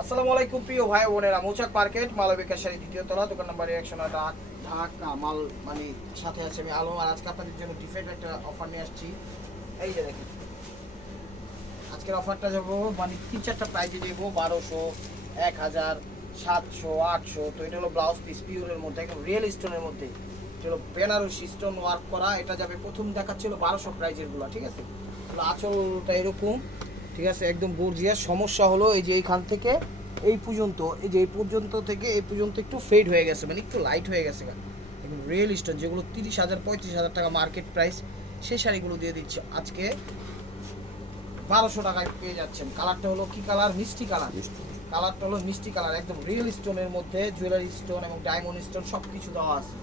আসসালামু আলাইকুম প্রিয় ভাই বোনেরা, মৌচাক মার্কেট মালবিকা শাড়ি দ্বিতীয় তলা, দোকান নাম্বার 109 ঢাকা মাল মানে সাথে আছে আমি আলম। আর আজকে আপনাদের জন্য ডিফারেন্ট একটা অফার নিয়ে আসছি। এই যে দেখেন, আজকের অফারটা যাবো মানে 3-4টা প্রাইজে দেবো, 1200, 1000, 700, 800। তো এটা হলো ব্লাউজ পিস পিওরের মধ্যে, একদম রিয়েল স্টোনের মধ্যে। এটা হলো বেনারসি স্টোন ওয়ার্ক করা। এটা যাবে, প্রথম দেখাচ্ছিল 1200 প্রাইজের গুলো, ঠিক আছে। আঁচলটা এরকম, ঠিক আছে, একদম গর্জিয়াস। সমস্যা হলো এই যে এইখান থেকে এই পর্যন্ত, এই যে এই পর্যন্ত থেকে এই পর্যন্ত একটু ফেড হয়ে গেছে, মানে একটু লাইট হয়ে গেছে। একদম রিয়েল স্টোন, যেগুলো 30,000 35,000 টাকা মার্কেট প্রাইস, সেই শাড়িগুলো দিয়ে দিচ্ছে আজকে 1200 টাকায় পেয়ে যাচ্ছেন। কালারটা হলো কি কালার? মিষ্টি কালার। কালারটা হলো মিষ্টি কালার, একদম রিয়েল স্টোনের মধ্যে জুয়েলারি স্টোন এবং ডায়মন্ড স্টোন সব কিছু দেওয়া আছে,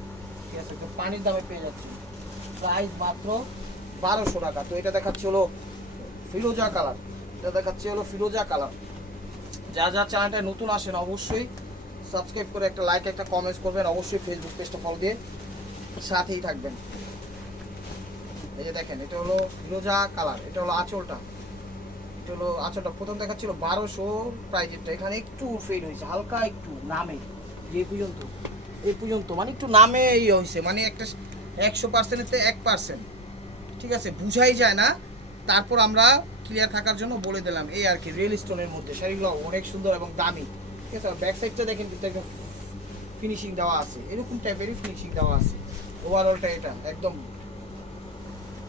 ঠিক আছে। একদম পানির দামে পেয়ে যাচ্ছেন, প্রাইস মাত্র 1200 টাকা। তো এটা দেখাচ্ছে হলো ফিরোজা কালার, এটা দেখাচ্ছে হলো ফিরোজা কালার। যা যা চ্যানেলটা নতুন আসেন অবশ্যই সাবস্ক্রাইব করে একটা লাইক একটা কমেন্টস করবেন, অবশ্যই ফেসবুক পেজটা ফলো দিয়ে সাথেই থাকবেন। এই যে দেখেন, এটা হলো ফিরোজা কালার, এটা হলো আঁচলটা, এটা হলো আঁচলটা। প্রথম দেখাচ্ছিল 1200 প্রাইজেরটা, এখানে একটু ফেড হয়েছে হালকা, একটু নামে যে এই পর্যন্ত মানে একটু নামে এই হয়েছে, মানে একটা 100%-এতে 1%, ঠিক আছে, বুঝাই যায় না। তারপর আমরা ক্লিয়ার থাকার জন্য বলে দিলাম, এই আর কি। রিয়েল স্টোনের মধ্যে শাড়িগুলো অনেক সুন্দর এবং দামি, ঠিক আছে। ব্যাক সাইডটা দেখেন, কিন্তু একদম ফিনিশিং দেওয়া আছে, এরকম টাইপেরই ফিনিশিং দেওয়া আছে। ওভারঅলটা এটা একদম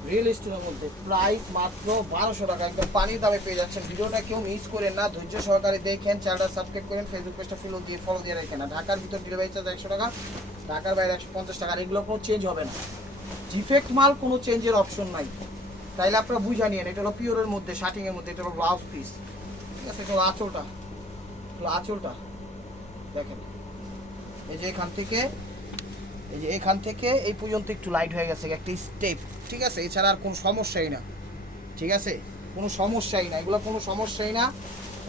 রিয়েল স্টোনের মধ্যে, প্রাইস মাত্র 1200 টাকা, একদম পানির দামে পেয়ে যাচ্ছেন। ভিডিওটা কেউ মিস করেন না, ধৈর্য সহকারে দেখেন, চ্যানেলটা সাবস্ক্রাইব করেন, ফেসবুক পেজটা ফলো দিয়ে রাখেন। না, ঢাকার ভিতর ডেলিভারি চার্জ 100 টাকা, ঢাকার বাইরে 150 টাকা। এগুলো কোনো চেঞ্জ হবে না, ডিফেক্ট মাল কোনো চেঞ্জের অপশন নাই। তাইলে আপনারা বুঝা নিয়েন, এটা হলো পিওরের মধ্যে, শার্টিংয়ের মধ্যে। এটা হলো ব্লাউজ পিস, ঠিক আছে। এটা হলো আঁচলটা, আঁচলটা দেখেন। এই যে এখান থেকে, এই যে এখান থেকে এই পর্যন্ত একটু লাইট হয়ে গেছে একটা স্টেপ, ঠিক আছে। এছাড়া আর কোনো সমস্যাই না, ঠিক আছে, কোনো সমস্যাই না, এগুলো কোনো সমস্যাই না।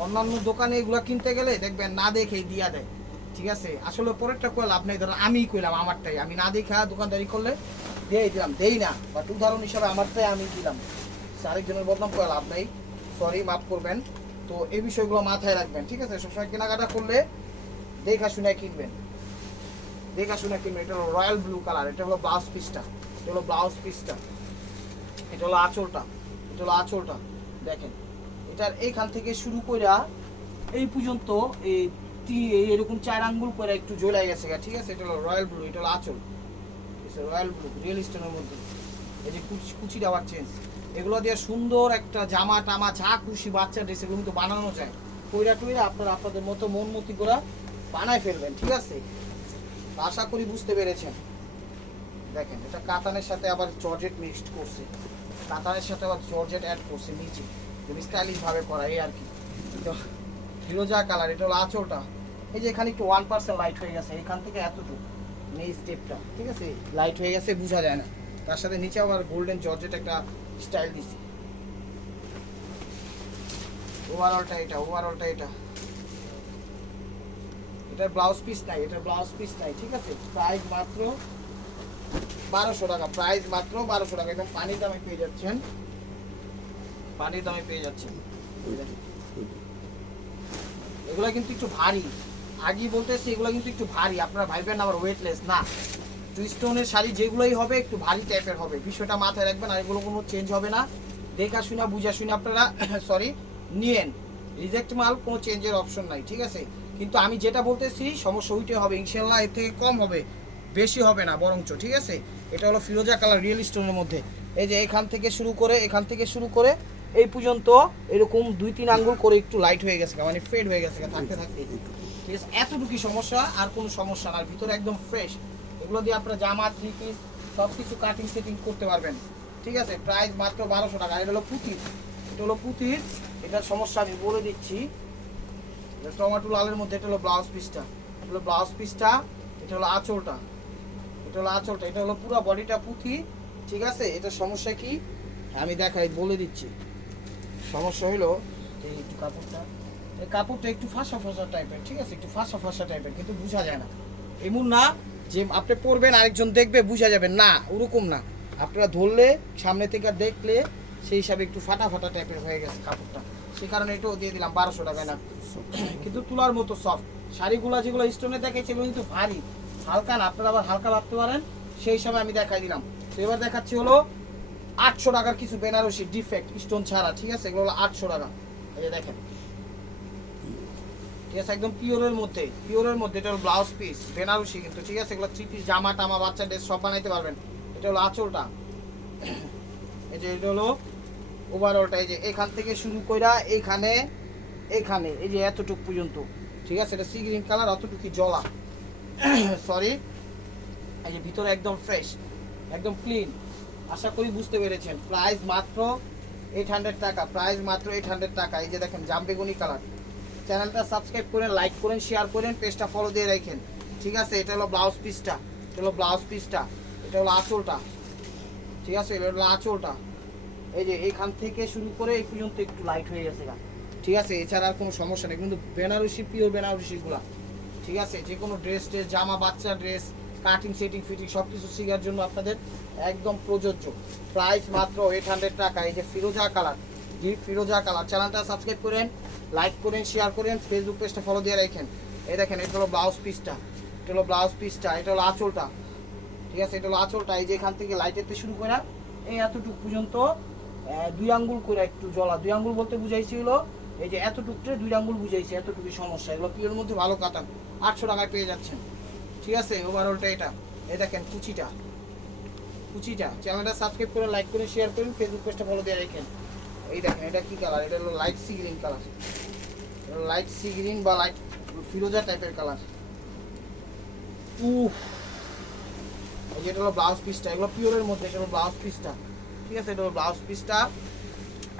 অন্যান্য দোকানে এগুলো কিনতে গেলে দেখবেন না দেখেই দিয়া দেয়, ঠিক আছে। আসলে পরেরটা কই লাভ নেই, ধরেন আমি কইলাম আমারটাই, আমি না দেখা দোকানদারি করলে দিয়ে দিলাম, দেই না, বাট উদাহরণ হিসাবে আমারটাই আমি দিলাম, আরেকজনের বদনাম করে লাভ নেই, সরি, মাফ করবেন। তো এই বিষয়গুলো মাথায় রাখবেন, ঠিক আছে। সবসময় কেনাকাটা করলে দেখা শুনে কিনবেন, দেখা শুনে কিনবেন। এটা হলো রয়্যাল ব্লু কালার, এটা হলো ব্লাউজ পিসটা, এটা হলো ব্লাউজ পিসটা, এটা হলো আঁচলটা, এটা হলো আঁচলটা দেখেন। এটার এইখান থেকে শুরু করে এই পর্যন্ত এই এরকম 4 আঙ্গুল করে একটু জ্বলাই গেছে, ঠিক আছে। এটা হলো রয়্যাল ব্লু, এটা হলো আঁচল, রয়্যাল ব্লু রিয়েল স্টোনের মধ্যে। এই যে কুচিটা আবার চেঞ্জ, এগুলো দিয়ে সুন্দর একটা জামা টামা যা খুশি বাচ্চা ড্রেস এগুলো কিন্তু বানানো যায়। কইরা টুইরা আপনারা আপনাদের মতো মন মতি করে বানায় ফেলবেন, ঠিক আছে। আশা করি বুঝতে পেরেছেন। দেখেন, এটা কাতানের সাথে আবার জর্জেট মিক্সড করছে, কাতানের সাথে আবার জর্জেট অ্যাড করছে নিচে, যদি স্টাইলিশ ভাবে করা, এই আর কি। তো ফিরোজা কালার, এটা হলো আঁচলটা। এই যে এখানে একটু 1% লাইট হয়ে গেছে, এখান থেকে এতটুকু এই স্টেপটা, ঠিক আছে, লাইট হয়ে গেছে, বোঝা যায় না। তার সাথে নিচে আবার গোল্ডেন জর্জেট একটা স্টাইল দিছি। ওভারঅলটা এটা, ওভারঅলটা এটা, এটার ব্লাউজ পিস নাই, এটার ব্লাউজ পিস নাই, ঠিক আছে। প্রাইস মাত্র 1200 টাকা, প্রাইস মাত্র 1200 টাকা, একদম পানির দামে পেয়ে যাচ্ছেন, পানির দামে পেয়ে যাচ্ছেন। এগুলো কিন্তু একটু ভারী, আগেই বলতেছি, এগুলো কিন্তু একটু ভারী, আপনারা ভাইবেন আবার ওয়েটলেস না। টুইস্টোনের শাড়ি যেগুলোই হবে একটু ভারী টাইপের হবে, বিষয়টা মাথায় রাখবেন। আর এগুলো কোনো চেঞ্জ হবে না, দেখা শুনা বুঝা শুনে আপনারা সরি নিয়েন। রিজেক্ট মাল কোনো চেঞ্জের অপশন নাই, ঠিক আছে। কিন্তু আমি যেটা বলতেছি সমস্যা ওইটাই হবে ইনশাল্লাহ, এর থেকে কম হবে, বেশি হবে না বরঞ্চ, ঠিক আছে। এটা হলো ফিরোজা কালার রিয়েল স্টোনের মধ্যে। এই যে এখান থেকে শুরু করে এই পর্যন্ত এরকম 2-3 আঙ্গুল করে একটু লাইট হয়ে গেছে, মানে ফেড হয়ে গেছে থাকতে থাকতে, ঠিক আছে। এতটুকুই সমস্যা, আর কোনো সমস্যা না। আর ভিতরে একদম ফ্রেশ, এগুলো দিয়ে আপনারা জামা 3 পিস সব কিছু কাটিং সেটিং করতে পারবেন, ঠিক আছে। প্রাইস মাত্র 1200 টাকা। এটা হলো পুঁতির, এটা হলো পুঁতির, এটার সমস্যা আমি বলে দিচ্ছি। টমেটো লালের মধ্যে, এটা হলো ব্লাউজ পিসটা, এটা হলো ব্লাউজ পিসটা, এটা হলো আঁচলটা, এটা হলো আঁচলটা, এটা হলো পুরো বডিটা পুঁতি, ঠিক আছে। এটার সমস্যা কি আমি দেখাই বলে দিচ্ছি। সমস্যা হলো এই একটু কাপড়টা, এই কাপড়টা একটু ফাঁসা ফাঁসা টাইপের, ঠিক আছে, একটু ফাঁসা ফাঁসা টাইপের, কিন্তু বোঝা যায় না। এমন না যে আপনি পরবেন আরেকজন দেখবে বুঝা যাবেন, না ওরকম না। আপনারা ধরলে সামনে থেকে দেখলে সেই হিসাবে একটু ফাটা ফাটা টাইপের হয়ে গেছে কাপড়টা, সে কারণে এটাও দিয়ে দিলাম 1200 টাকায় না, কিন্তু তুলার মতো সফট। শাড়িগুলো যেগুলো স্টোনে দেখেছে এগুলো কিন্তু ভারী, হালকা না, আপনারা আবার হালকা ভাবতে পারেন, সেই সময় আমি দেখাই দিলাম। তো এবার দেখাচ্ছি হলো 800 টাকার কিছু বেনারসি ডিফেক্ট স্টোন ছাড়া, ঠিক আছে, এগুলো হলো 800 টাকা। এই যে দেখেন, ঠিক আছে, একদম পিওরের মধ্যে, পিওরের মধ্যে। এটা হলো ব্লাউজ পিস বেনারসি কিন্তু, ঠিক আছে, এগুলো 3 পিস জামা টামা বাচ্চা ড্রেস সব বানাইতে পারবেন। এটা হলো আঁচলটা, এই যে এটা হলো ওভারঅলটা, এই যে এখান থেকে শুরু কইরা এইখানে এইখানে এই যে এতটুকু পর্যন্ত, ঠিক আছে, এটা সি গ্রিন কালার, অতটুকু জলা, সরি। এই যে ভিতরে একদম ফ্রেশ, একদম ক্লিন, আশা করি বুঝতে পেরেছেন। প্রাইস মাত্র 800 টাকা, প্রাইস মাত্র 800 টাকা। এই যে দেখেন জামবেগুনি কালার। চ্যানেলটা সাবস্ক্রাইব করেন, লাইক করেন, শেয়ার করেন, পেজটা ফলো দিয়ে রাখেন, ঠিক আছে। এটা হলো ব্লাউজ পিসটা, এটা হলো ব্লাউজ পিসটা, এটা হলো আঁচলটা, ঠিক আছে, এটা হলো আঁচলটা। এই যে এইখান থেকে শুরু করে এই পর্যন্ত একটু লাইট হয়ে গেছে গা, ঠিক আছে, এছাড়া আর কোনো সমস্যা নেই। কিন্তু বেনারসি পিওর বেনারসিগুলা, ঠিক আছে, যে কোনো ড্রেস ট্রেস জামা বাচ্চা ড্রেস কাটিং সেটিং ফিটিং সব কিছু শেখার জন্য আপনাদের একদম প্রযোজ্য। প্রাইস মাত্র 800 টাকা। এই যে ফিরোজা কালার, ডিপ ফিরোজা কালার। চ্যানেলটা সাবস্ক্রাইব করেন, লাইক করেন, শেয়ার করেন, ফেসবুক পেজটা ফলো দিয়ে রাখেন। এই দেখেন, এটা হলো ব্লাউজ পিসটা, এটা হলো ব্লাউজ পিসটা, এটা হলো আঁচলটা, ঠিক আছে, এটা হলো আঁচলটা। এই যে এখান থেকে লাইটেতে শুরু করে এই এতটুকু পর্যন্ত 2 আঙ্গুল করে একটু জলা, 2 আঙ্গুল বলতে বুঝাইছি হলো এই যে এতটুকু 2 আঙ্গুল বুঝাইছি, এতটুকু সমস্যা। এগুলো পিওর মধ্যে ভালো কাতান, 800 টাকায় পেয়ে যাচ্ছেন, ঠিক আছে। ওভারঅলটা এটা, এই দেখেন কুচিটা, কুচিটা। চ্যানেলটা সাবস্ক্রাইব করে লাইক করে শেয়ার করুন, ফেসবুক পেজটা ফলো দিয়ে রাখেন। এই দেখেন, এটা কি কালার, এটা হলো light sea green colour, light sea green বা লাইট ফিরোজা টাইপের কালার। উফ, এই যে এটা হলো ব্লাউজ পিসটা, এগুলো পিওরের মধ্যে, এটা হলো ব্লাউজ পিসটা, ঠিক আছে, এটা হলো ব্লাউজ পিসটা,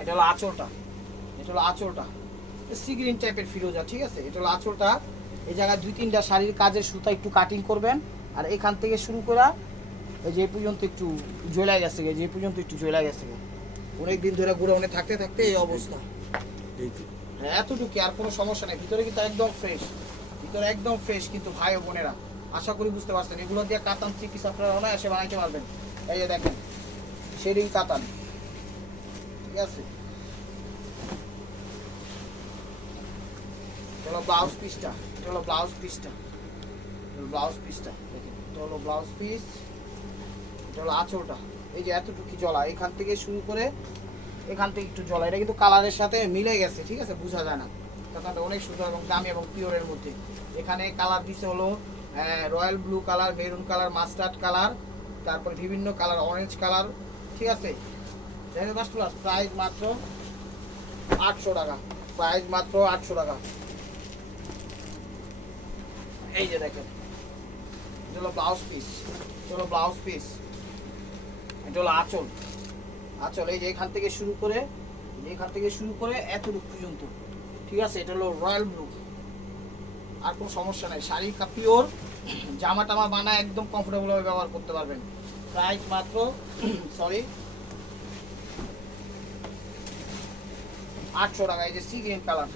এটা হলো আঁচলটা, এটা হলো আঁচলটা, সি গ্রিন টাইপের ফিরোজা, ঠিক আছে, এটা হলো আঁচলটা। এই জায়গায় 2-3টা শাড়ির কাজের সুতা একটু কাটিং করবেন, আর এখান থেকে শুরু করে এই যে পর্যন্ত একটু জ্বলা গেছে, যে পর্যন্ত একটু জ্বলা গেছে, অনেকদিন ধরে গোডাউনে থাকতে থাকতে এই অবস্থা। হ্যাঁ, এতটুকু, আর কোনো সমস্যা নেই। ভিতরে কিন্তু একদম ফ্রেশ, ভিতরে একদম ফ্রেশ কিন্তু ভাই ও বোনেরা, আশা করি বুঝতে পারছেন। এগুলো দিয়ে কাতান 3 পিস আপনারা অনায়াসে বানাইতে পারবেন। এই যে দেখেন, সেই কাতান, ঠিক আছে। এটা হলো ব্লাউজ পিসটা, এটা হলো ব্লাউজ পিসটা, ব্লাউজ পিসটা দেখেন, এটা হলো ব্লাউজ পিস, এটা হলো আঁচলটা। এই যে এতটুকু জলা, এখান থেকে শুরু করে এখান থেকে একটু জলা, এটা কিন্তু কালারের সাথে মিলে গেছে, ঠিক আছে, বোঝা যায় না। কাতানটা অনেক সুন্দর এবং দামি এবং পিওরের মধ্যে। এখানে কালার দিছে হলো royal blue colour, maroon colour, mustard colour, তারপর বিভিন্ন কালার, অরেঞ্জ কালার, ঠিক আছে। প্রাইস মাত্র 800 টাকা, প্রাইস মাত্র 800 টাকা। এই যে দেখেন, এটা হলো ব্লাউজ পিস, এটা হলো ব্লাউজ পিস, এটা হলো আঁচল, আঁচল। এই যে এখান থেকে শুরু করে, এখান থেকে শুরু করে এতটুকু পর্যন্ত, ঠিক আছে, এটা হলো রয়্যাল ব্লু। আর কোনো সমস্যা নাই, শাড়ি পিওর জামা টামা বানায় একদম কমফোর্টেবল ভাবে ব্যবহার করতে পারবেন। প্রাইস মাত্র সরি 800 টাকা। এই যে sea green colour,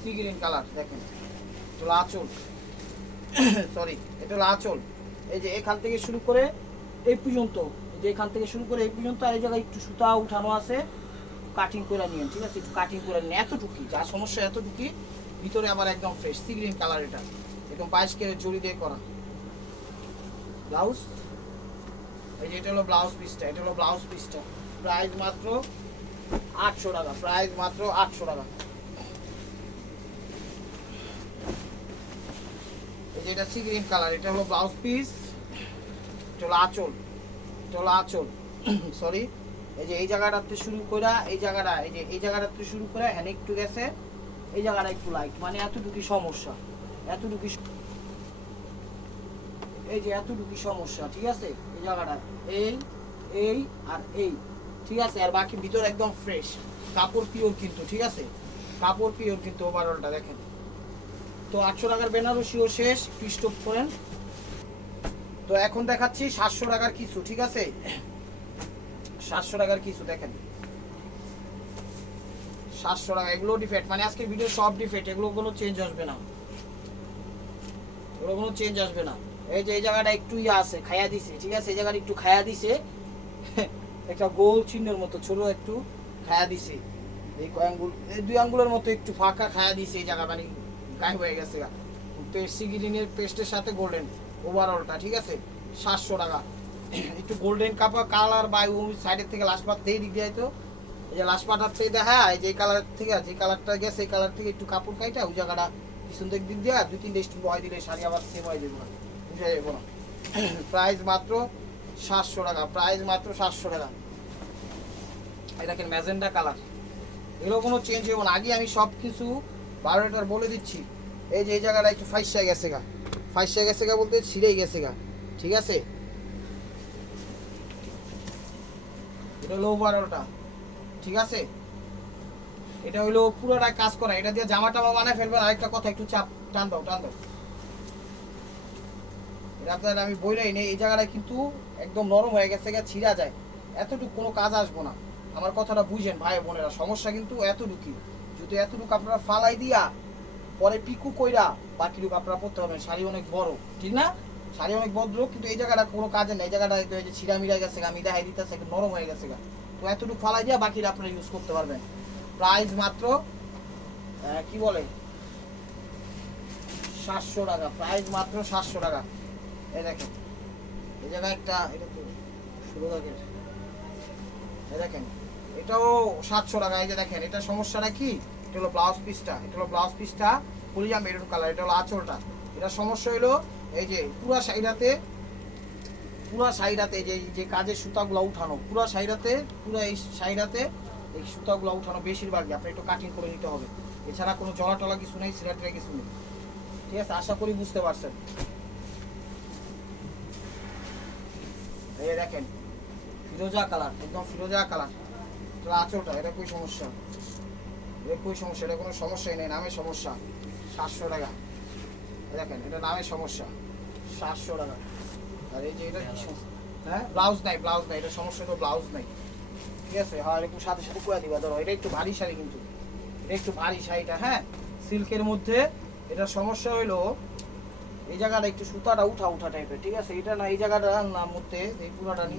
sea green colour দেখেন, এটা হলো আঁচল, সরি, এটা হলো আঁচল। এই যে এখান থেকে শুরু করে এই পর্যন্ত, যে এখান থেকে শুরু করে এই পর্যন্ত, আর এই জায়গায় একটু সুতা উঠানো আছে, কাটিং করে নিন, ঠিক আছে, একটু কাটিং করে নিন, এতটুকু যা সমস্যা এতটুকু। ভিতরে আবার একদম ফ্রেশ সি গ্রিন কালার, এটা একদম 22 ক্যারেট জড়ি দিয়ে করা ব্লাউজ। এই যে এটা হলো ব্লাউজ পিসটা, এটা হলো ব্লাউজ পিসটা। প্রাইস মাত্র 800 টাকা, প্রাইস মাত্র 800 টাকা। এই যে এটা সি গ্রিন কালার, এটা হলো ব্লাউজ পিস, এটা হলো আঁচল, এটা হলো আঁচল, সরি। এই যে এই জায়গাটাতে শুরু করে এই জায়গাটা, এই যে এই জায়গাটাতে শুরু করে হ্যাঁ একটু গেছে, এই জায়গাটা একটু লাইট, মানে এতটুকু সমস্যা, এতটুকু, এই যে এতটুকু সমস্যা, ঠিক আছে। এই জায়গাটা এই এই আর এই, ঠিক আছে, আর বাকি ভিতর একদম ফ্রেশ, কাপড় পিওর কিন্তু, ঠিক আছে, কাপড় পিওর কিন্তু। ওভারঅলটা দেখেন। তো 800 টাকার বেনারসিও শেষ, একটু স্টপ করেন। তো এখন দেখাচ্ছি 700 টাকার কিছু, ঠিক আছে, 700 টাকার কিছু দেখেন, 700 টাকা। এগুলো ডিফেক্ট, মানে আজকে ভিডিও সব ডিফেক্ট, এগুলো কোনো চেঞ্জ আসবে না, এগুলো কোনো চেঞ্জ আসবে না। এই যে এই জায়গাটা একটু ইয়ে আছে, খায়া দিছে, ঠিক আছে, এই জায়গাটা একটু খায়া দিছে, একটা গোল চিহ্নের মতো ছোট একটু খায়া দিছে, এই আঙ্গুল, এই 2 আঙ্গুলের মতো একটু ফাঁকা খায়া দিয়েছে এই জায়গা, মানে গায়ে হয়ে গেছে গা। পেস্টি গ্রিনের পেস্টের সাথে গোল্ডেন ওভারঅলটা, ঠিক আছে 700 টাকা। একটু গোল্ডেন কালার বা ওই সাইডের থেকে লাস্ট পার্ট দিয়ে দিক দিয়ে তো, এই যে লাস্ট পার্টার থেকে দেখা যে কালার থেকে যে কালারটা গেছে এই কালার থেকে একটু কাপড় কাইটা ওই জায়গাটা পিছন দিক দিক দিয়ে 2-3 স্টুল বয় দিলে শাড়ি আবার সেম হয়ে যাবে না, বুঝা যাবে না। প্রাইস মাত্র 700 টাকা, প্রাইস মাত্র 700 টাকা। এই দেখেন ম্যাজেন্ডা কালার, এরও কোনো চেঞ্জ হবে না। আগে আমি সব কিছু 12 লিটার বলে দিচ্ছি। এই যে এই জায়গাটা একটু ফাইসা গেছে গা, ফাইসা গেছে গা বলতে ছিঁড়েই গেছে গা, ঠিক আছে। এটা হলো ওভারঅলটা, ঠিক আছে। এটা হলো পুরোটা কাজ করা, এটা দিয়ে জামা টামা বানায় ফেলবেন। আরেকটা কথা, একটু চাপ টান দাও টান দাও, এটা আপনার আমি বইলাই নেই, এই জায়গাটা কিন্তু একদম নরম হয়ে গেছে গা, ছিঁড়া যায়, এতটুকু কোনো কাজ আসবো না। আমার কথাটা বুঝেন ভাই বোনেরা, সমস্যা কিন্তু এতটুকুই। যদি এতটুকু আপনারা ফালাই দিয়া পরে পিকু কইরা বাকি লোক আপনারা পড়তে পারবেন। শাড়ি অনেক বড়, ঠিক না, শাড়ি অনেক বড়, কিন্তু এই জায়গাটা কোনো কাজে নেই। এই জায়গাটা এই যে ছিঁড়া মিড়া গেছে, আমি দেখাই দিতেছে নরম হয়ে গেছে গা, তো এতটুকু ফালাই দিয়া বাকিটা আপনারা ইউজ করতে পারবেন। প্রাইস মাত্র কি বলে 700 টাকা, প্রাইস মাত্র 700 টাকা। এই দেখেন এই জায়গায় একটা, এটা তো 16 টাকার, এই দেখেন এটাও 700 টাকা। এই যে দেখেন এটা সমস্যাটা কি, এটা হলো ব্লাউজ পিসটা, এটা হলো ব্লাউজ পিসটা কলিজা মেরুন কালার, এটা হলো আঁচলটা। এটা সমস্যা হলো এই যে পুরা সাইডাতে যে যে কাজের সুতাগুলো উঠানো, পুরা সাইডাতে, পুরো এই সাইডাতে এই সুতাগুলো উঠানো বেশিরভাগই আপনি একটু কাটিং করে নিতে হবে। এছাড়া কোনো জলা টলা কিছু নেই, সিরাটিরা কিছু নেই, ঠিক আছে। আশা করি বুঝতে পারছেন। এই দেখেন ফিরোজা কালার, একদম ফিরোজা কালার, এটা আঁচলটা, এটা কই সমস্যা, এটা কই সমস্যা, এটা কোনো সমস্যাই নেই, নামের সমস্যা। 700 টাকা। দেখেন এটা নামের সমস্যা, 700 টাকা। আর এই যে এটা কি সমস্যা, হ্যাঁ ব্লাউজ নাই, ব্লাউজ নাই, এটা সমস্যা তো ব্লাউজ নাই, ঠিক আছে। হ্যাঁ এরকম সাথে সাথে করে দিবা, ধরো এটা একটু ভারী শাড়ি, কিন্তু এটা একটু ভারী শাড়িটা, হ্যাঁ সিল্কের মধ্যে। এটা সমস্যা হইলো এই জায়গাটা একটু সুতাটা উঠা উঠা টাইপের, ঠিক আছে। এটা না, এই জায়গাটা না মধ্যে এই পুরাটা নি,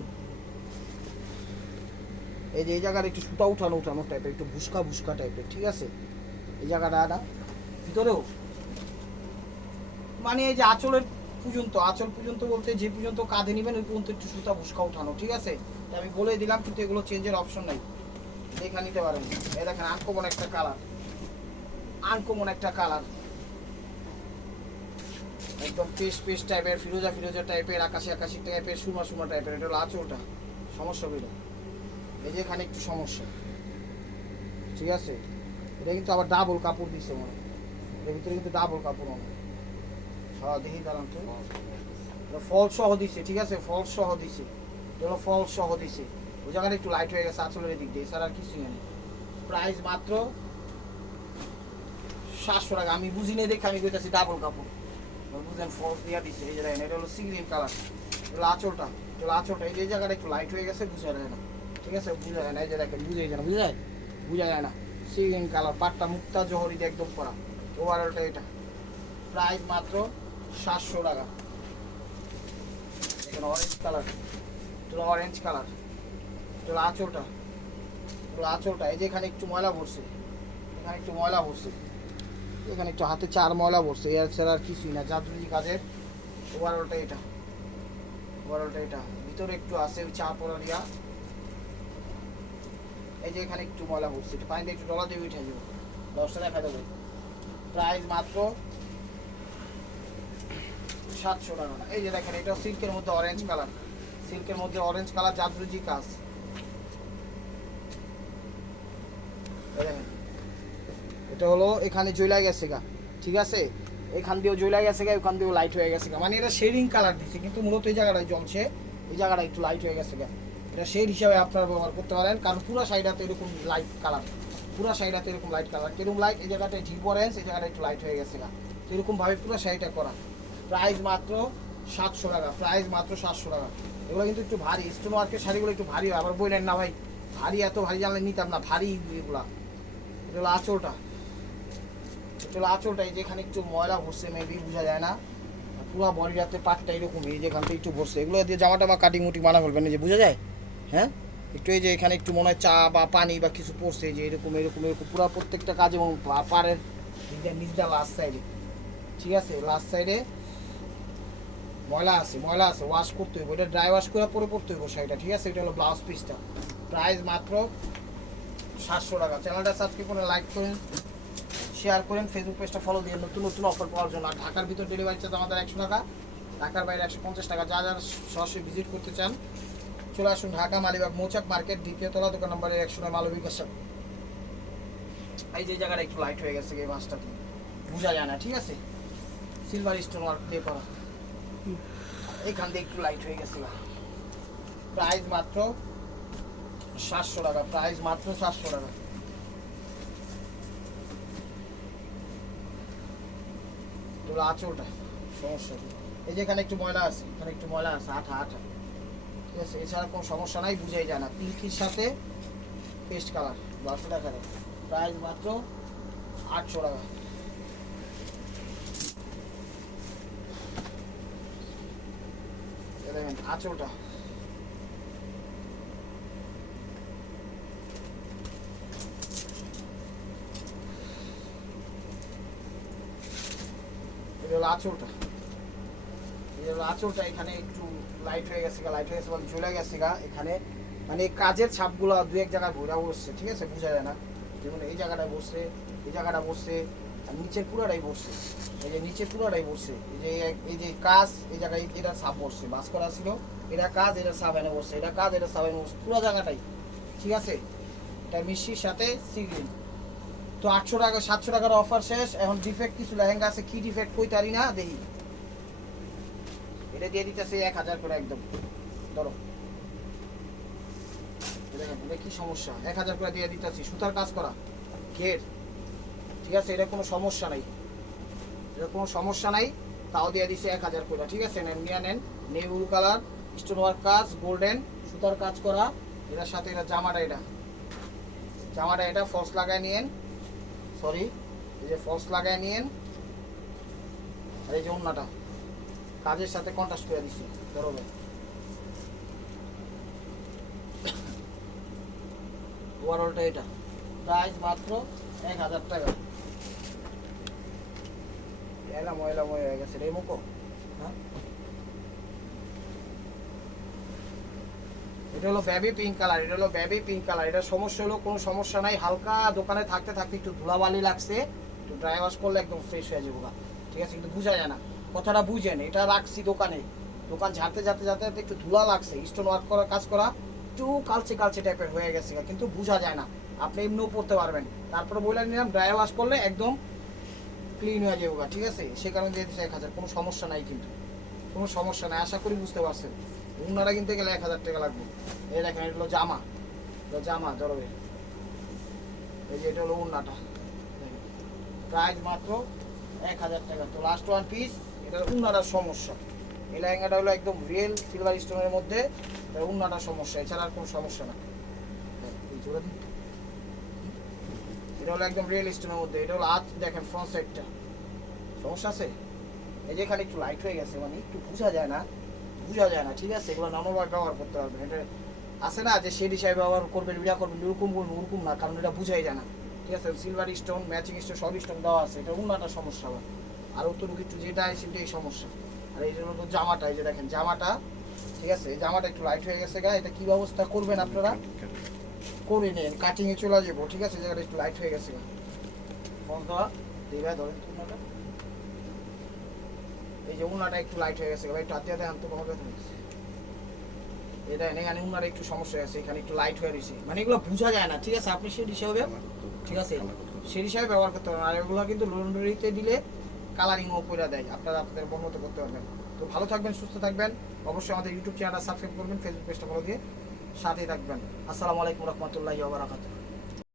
এই যে এই জায়গাটা একটু সুতা উঠানো উঠানো টাইপের, একটু ভুসকা ভুসকা টাইপের, ঠিক আছে। এই জায়গাটা না ভিতরেও মানে এই যে আঁচল পর্যন্ত বলতে যে পর্যন্ত কাঁধে নেবেন ওই পর্যন্ত একটু সুতা ভুসকা উঠানো, ঠিক আছে। আমি বলে দিলাম, কিন্তু এগুলো চেঞ্জের অপশন নাই, দেখা নিতে পারেন। এই দেখেন আনকমন একটা কালার, আনকমন একটা কালার, একদম পেস্ট টাইপের, ফিরোজা টাইপের, আকাশি টাইপের, সুরমা টাইপের। এটা হলো আঁচলটা, সমস্যা হইল এই যে এখানে একটু সমস্যা, ঠিক আছে। এটা কিন্তু আবার ডাবল কাপড় দিচ্ছে মনে, এর ভিতরে কিন্তু ডাবল কাপড় মনে। হ্যাঁ দেখি দাঁড়ান তো, ফল সহ দিছে, ঠিক আছে, ফল সহ দিছে, এটা ফল সহ দিছে। ওই জায়গাটা একটু লাইট হয়ে গেছে আঁচলের দিক দিয়ে, এছাড়া আর কিছুই নেই। প্রাইস মাত্র 700 টাকা। আমি বুঝি নেই দেখে আমি কইতাছি ডাবল কাপড়, বুঝলেন, ফলস দিয়া দিছে। এই যে দেখেন এটা হলো সি গ্রিন কালার, এটা হলো আঁচলটা, এটা হলো আঁচলটা। এই যে জায়গাটা একটু লাইট হয়ে গেছে, বুঝা যায় না, ঠিক আছে, বুঝা যায় না। এই যে দেখেন বুঝাই যায় না, বুঝা যায় না। সি গ্রিন কালার, পাটটা মুক্তা জহরি দিয়ে একদম করা, ওভারঅলটা এটা। প্রাইস মাত্র 700 টাকা। এখানে অরেঞ্জ কালার, এটা অরেঞ্জ কালার, এটা হলো আঁচলটা, এটা আঁচলটা। এই যে এখানে একটু ময়লা ভরছে, এখানে একটু ময়লা ভরছে, এখানে একটু হাতে 4 ময়লা ভরছে, এর ছাড়া আর কিছুই না। জাদুরি কাজের ওভারঅলটা এটা, ওভারঅলটা এটা। ভিতরে একটু আছে ওই চা পড়া দিয়া, এই যে এখানে একটু ময়লা ভরছে, একটু পানি দিয়ে একটু ডলা দিয়ে উঠে যাবে, 10 টাকা দেখা যাবে। প্রাইস মাত্র 700 টাকা। এই যে দেখেন এটা সিল্কের মধ্যে অরেঞ্জ কালার, সিল্কের মধ্যে অরেঞ্জ কালার, জাদরুজি কাজ। এটা হলো এখানে জ্বলা গেছে গা, ঠিক আছে, এখান দিয়েও জ্বলা গেছে গা, ওখান দিয়েও লাইট হয়ে গেছে গা, মানে এটা শেডিং কালার দিচ্ছে, কিন্তু মূলত এই জায়গাটায় জ্বলছে, এই জায়গাটা একটু লাইট হয়ে গেছে গা। এটা শেড হিসাবে আপনারা ব্যবহার করতে পারেন, কারণ পুরো সাইডাতে এরকম লাইট কালার, পুরো সাইডাতে এরকম লাইট কালার, কিরকম লাইট, এই জায়গাটায় ডিপ অরেঞ্জ, এই জায়গাটা একটু লাইট হয়ে গেছে গা, এরকম ভাবে পুরো শাড়িটা করা। প্রাইস মাত্র 700 টাকা, প্রাইস মাত্র 700 টাকা। এগুলো কিন্তু একটু ভারী, স্টোন ওয়ার্কের শাড়িগুলো একটু ভারী হয়, আবার বললেন না ভাই ভারী, এত ভারী জানলে নিতাম না, ভারী এগুলা। এটা হলো আঁচলটা, এটা হলো আঁচলটা। এই যে এখানে একটু ময়লা ভরছে, মেবি বোঝা যায় না, পুরো বডিটাতে পাটটা এরকম, এই যে এখান থেকে একটু ভরছে, এগুলো দিয়ে জামা টামা কাটিং মুটিং বানা ফেলবেন, এই যে বোঝা যায়, হ্যাঁ একটু এই যে এখানে একটু মনে হয় চা বা পানি বা কিছু পড়ছে, যে এরকম এরকম এরকম পুরো প্রত্যেকটা কাজ, এবং পাড়ের নিচটা লাস্ট সাইডে, ঠিক আছে, লাস্ট সাইডে ময়লা আছে, ময়লা আছে, ওয়াশ করতে হইব, এটা ড্রাই ওয়াশ করে পরে পড়তে হইব শাড়িটা, ঠিক আছে। এটা হলো ব্লাউজ পিসটা, প্রাইস মাত্র 700 টাকা। চ্যানেলটা সাবস্ক্রাইব করে লাইক করেন, শেয়ার করেন, ফেসবুক পেজটা ফলো দিয়ে নতুন নতুন অফার পাওয়ার জন্য। আর ঢাকার ভিতর ডেলিভারি চার্জ আমাদের 100 টাকা, ঢাকার বাইরে 150 টাকা। যা যারা সরাসরি ভিজিট করতে চান চলে আসুন ঢাকা মালিবাগ মৌচাক মার্কেট, দ্বিতীয় তলা, দোকান নম্বর 109, মালবিক আসাম। এই যে জায়গাটা একটু লাইট হয়ে গেছে, এই মাছটা বোঝা যায় না, ঠিক আছে, সিলভার স্টোন ওয়ার্ক দিয়ে করা, এইখান দিয়ে একটু লাইট হয়ে গেছে। প্রাইস মাত্র 700 টাকা, প্রাইস মাত্র 700 টাকা। আঁচলটা সমস্যা, এই যে এখানে একটু ময়লা আছে, এখানে একটু ময়লা আছে, আঠা আঠা, ঠিক আছে, এছাড়া কোনো সমস্যা নাই, বুঝাই যায় না। পিঙ্কির সাথে পেস্ট কালার, 1200 টাকা, প্রাইস মাত্র 800 টাকা। দেখেন আঁচলটা, এটা হলো আঁচলটা, এই হলো আঁচলটা। এখানে একটু লাইট হয়ে গেছে, লাইট হয়ে গেছে বলে ঝুলে গেছে গা, এখানে মানে কাজের ছাপগুলো দু এক জায়গায় ঘোরা বসছে, ঠিক আছে, বোঝা যায় না। যেমন এই জায়গাটায় বসছে, এই জায়গাটা বসছে, আর নিচের পুরোটাই বসছে, এই যে নিচের পুরোটাই বসছে, এই যে কাজ, এই জায়গায় এটা ছাপ বসছে, বাস করা ছিল, এটা কাজ, এটা ছাপ এনে বসছে, এটা কাজ, এটা ছাপ এনে বসছে, পুরো জায়গাটাই, ঠিক আছে। এটা মিষ্টির সাথে সিগ্রিন। তো 800 টাকা, 700 টাকার অফার শেষ। এখন ডিফেক্ট কিছু লেহেঙ্গা আছে, কি ডিফেক্ট কই তারি না দেখি, এটা দিয়ে দিতেছে 1000 করে একদম, ধরো দেখেন এটা কি সমস্যা, 1000 করে দিয়ে দিতেছি, সুতার কাজ করা ঘের, ঠিক আছে, এটা কোনো সমস্যা নাই, এটা কোনো সমস্যা নাই, তাও দিয়ে দিছে 1000 করে, ঠিক আছে। নেন, নিয়ে নেন, নেভি কালার, স্টোন ওয়ার্ক কাজ, গোল্ডেন সুতার কাজ করা, এটার সাথে এটা জামাটা, জামাটা এটা ফলস লাগায় নিয়েন, সরি এই যে ফলস লাগায় নিয়েন, আর এই যে ওন্নাটা কাজের সাথে কন্ট্রাস্ট করে দিচ্ছি, ধরো ওভারঅলটা এটা, প্রাইস মাত্র 1000 টাকা। ময়লা হয়ে গেছে রে মুখো, হ্যাঁ, এটা হলো বেবি পিঙ্ক কালার, এটা হলো বেবি পিঙ্ক কালার। এটা সমস্যা হলো কোনো সমস্যা নাই, হালকা দোকানে থাকতে থাকতে একটু ধুলাবালি লাগছে, একটু ড্রাই ওয়াশ করলে একদম ফ্রেশ হয়ে যাবো, ঠিক আছে, কিন্তু বোঝা যায় না, কথাটা বুঝেন। এটা রাখছি দোকানে, দোকান ঝাড়তে ঝাড়তে ঝাড়তে ঝাড়তে একটু ধুলা লাগছে, স্টোন ওয়ার্ক করা কাজ করা, একটু কালচে কালচে টাইপের হয়ে গেছে, কিন্তু বোঝা যায় না, আপনি এমনিও পড়তে পারবেন। তারপরে বলে নিলাম ড্রাই ওয়াশ করলে একদম ক্লিন হয়ে যাবো, ঠিক আছে, সে কারণে দিয়ে দিচ্ছে 1000, কোনো সমস্যা নাই, কিন্তু কোনো সমস্যা নাই, আশা করি বুঝতে পারছেন। উনারা কিনতে গেলে 1000 টাকা লাগবে। এই দেখেন এটা হলো জামা, জামা ধরো, এই যে এটা হলো উন্নাটা, প্রাইস মাত্র 1000 টাকা। তো লাস্ট ওয়ান পিস, এটা উন্নাটার সমস্যা, এই লেহেঙ্গাটা হলো একদম রিয়েল সিলভার স্টোনের মধ্যে, উন্নাটার সমস্যা, এছাড়া আর কোনো সমস্যা না। এটা হলো একদম রিয়েল স্টোনের মধ্যে, এটা হলো আজ দেখেন ফ্রন্ট সাইডটা, সমস্যা আছে, এই যে এখানে একটু লাইট হয়ে গেছে, মানে একটু বোঝা যায় না, ঠিক আছে, এগুলো নানাভাবে ব্যবহার করতে পারবেন। এটা আছে না যে শেড হিসাবে ব্যবহার করবেন, বিড়া করবেন, ওরকম করবেন, ওরকম না, কারণ এটা বুঝাই যায় না, ঠিক আছে। সিলভার স্টোন, ম্যাচিং স্টোন, সব স্টোন দেওয়া আছে, এটা উন্নাটা সমস্যা হবে, আর অতটুকু একটু যেটা সেটাই সমস্যা। আর এই জন্য জামাটা, এই যে দেখেন জামাটা, ঠিক আছে, এই জামাটা একটু লাইট হয়ে গেছে গা, এটা কি ব্যবস্থা করবেন আপনারা করে নেন, কাটিং এ চলে যাবো, ঠিক আছে, জায়গাটা একটু লাইট হয়ে গেছে গা, ফোন দেওয়া এই ভাই ধরেন উন্নাটা, এই যে উন্নাটা একটু লাইট হয়ে গেছে ভাই, একটু হাতে হাতে আনতে হবে, এটা এখানে উনার একটু সমস্যা আছে, এখানে একটু লাইট হয়ে রয়েছে, মানে এগুলো বোঝা যায় না, ঠিক আছে, আপনি সেই হিসাবে, ঠিক আছে, সেই হিসাবে ব্যবহার করতে পারবেন। আর এগুলো কিন্তু লন্ড্রিতে দিলে কালারিংও করে দেয়, আপনারা আপনাদের মন মতো করতে পারবেন। তো ভালো থাকবেন, সুস্থ থাকবেন, অবশ্যই আমাদের ইউটিউব চ্যানেলটা সাবস্ক্রাইব করবেন, ফেসবুক পেজটা ফলো দিয়ে সাথেই থাকবেন। আসসালামু আলাইকুম রহমতুল্লাহি ওয়া বারাকাতুহু।